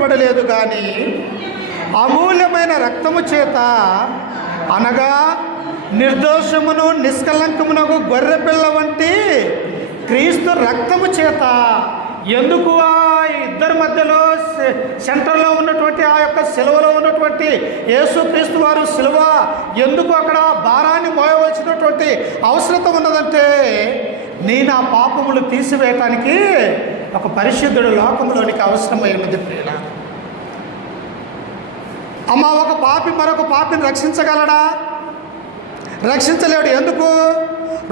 రక్షింపబడలేదు కానీ అమూల్యమైన రక్తము చేత, అనగా నిర్దోషమును నిష్కలంకమునకు గొర్రెపిల్ల వంటి క్రీస్తు రక్తము చేత. ఎందుకు ఆ ఇద్దరి మధ్యలో సెంటర్లో ఉన్నటువంటి ఆ యొక్క సిలువలో ఉన్నటువంటి యేసుక్రీస్తు వారు సిలువ ఎందుకు అక్కడ భారాన్ని మోయవలసినటువంటి అవసరం ఉన్నదంటే, నీ నా పాపములు తీసివేయటానికి ఒక పరిశుద్ధుడు లోకంలోనికి అవసరమై ఉన్నది ప్రియుల. అమ్మ, ఒక పాపి మరొక పాపిని రక్షించగలడా? రక్షించలేడు. ఎందుకు?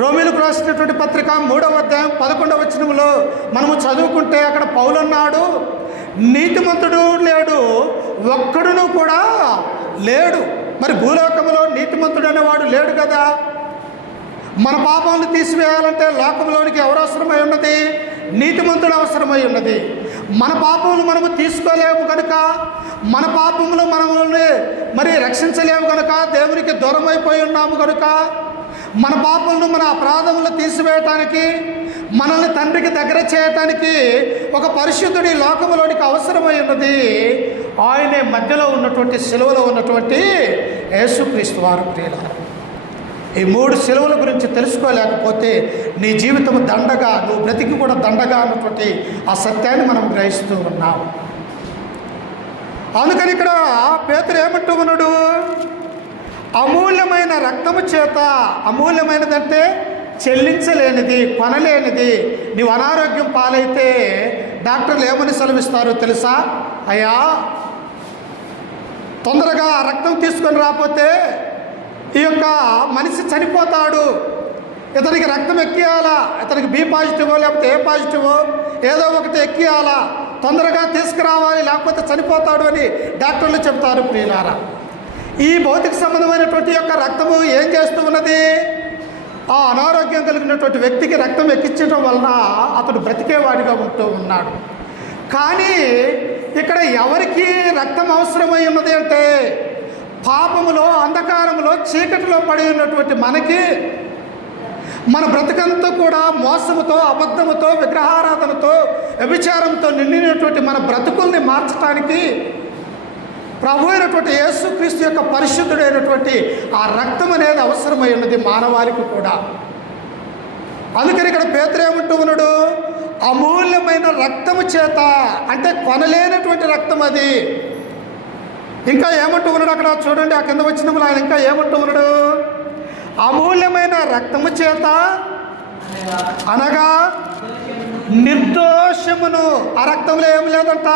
రోమీలకు రాసినటువంటి పత్రిక 3వ అధ్యాయం 11వ వచనంలో మనము చదువుకుంటే అక్కడ పౌలన్నాడు, నీతిమంతుడు లేడు, ఒక్కడును కూడా లేడు. మరి భూలోకంలో నీతిమంతుడు అనేవాడు లేడు కదా. మన పాపాలను తీసివేయాలంటే లోకంలోనికి ఎవరు అవసరమై ఉన్నది? నీతిమంతుడు అవసరమై ఉన్నది. మన పాపములు మనము తీసుకోలేము కనుక, మన పాపములు మనల్ని మరి రక్షించలేము కనుక, దేవునికి దూరం అయిపోయి ఉన్నాము కనుక, మన పాపములను మన అపరాధములు తీసివేయటానికి, మనల్ని తండ్రికి దగ్గర చేయటానికి ఒక పరిశుద్ధుడి లోకంలోనికి అవసరమై ఉన్నది. ఆయనే మధ్యలో ఉన్నటువంటి సిలువలో ఉన్నటువంటి యేసుక్రీస్తు వారు ప్రియులారా. ఈ 3 సిలువల గురించి తెలుసుకోలేకపోతే నీ జీవితం దండగా, నువ్వు బ్రతికి కూడా దండగా అన్నటువంటి ఆ సత్యాన్ని మనం గ్రహిస్తూ ఉన్నాం. అందుకని ఇక్కడ పేతురు ఏమంటూ ఉన్నాడు? అమూల్యమైన రక్తము చేత. అమూల్యమైనదంటే చెల్లించలేనిది, కొనలేనిది. నీవు అనారోగ్యం పాలైతే డాక్టర్లు ఏమని సెలవిస్తారో తెలుసా? అయ్యా, తొందరగా ఆ రక్తం తీసుకొని రాకపోతే ఈ యొక్క మనిషి చనిపోతాడు, ఇతనికి రక్తం ఎక్కియాలా, ఇతనికి బి పాజిటివో లేకపోతే ఏ పాజిటివో ఏదో ఒకటి ఎక్కియాలా, తొందరగా తీసుకురావాలి, లేకపోతే చనిపోతాడు అని డాక్టర్లు చెప్తారు ప్రియులారా. ఈ భౌతిక సంబంధమైనటువంటి యొక్క రక్తము ఏం చేస్తూ ఉన్నది? ఆ అనారోగ్యం కలిగినటువంటి వ్యక్తికి రక్తం ఎక్కించడం వలన అతడు బ్రతికేవాడిగా ఉంటూ ఉన్నాడు. కానీ ఇక్కడ ఎవరికి రక్తం అవసరమై ఉన్నది అంటే, పాపములో, అంధకారములో, చీకటిలో పడి ఉన్నటువంటి మనకి, మన బ్రతుకంతా కూడా మోసముతో, అబద్ధముతో, విగ్రహారాధనతో, వ్యభిచారంతో నిండినటువంటి మన బ్రతుకుల్ని మార్చడానికి ప్రభు అయినటువంటి యేసుక్రీస్తు యొక్క పరిశుద్ధుడైనటువంటి ఆ రక్తం అనేది అవసరమై ఉన్నది మానవాళికి కూడా. అందుకని ఇక్కడ పేతురు ఏమంటూ ఉన్నాడు? అమూల్యమైన రక్తము చేత, అంటే కొనలేనటువంటి రక్తం అది. ఇంకా ఏమంటూ ఉన్నాడు అక్కడ చూడండి, ఆ కింద వచ్చినప్పుడు ఆయన ఇంకా ఏమంటూ ఉన్నాడు? అమూల్యమైన రక్తము చేత, అనగా నిర్దోషమును. ఆ రక్తంలో ఏం లేదంట,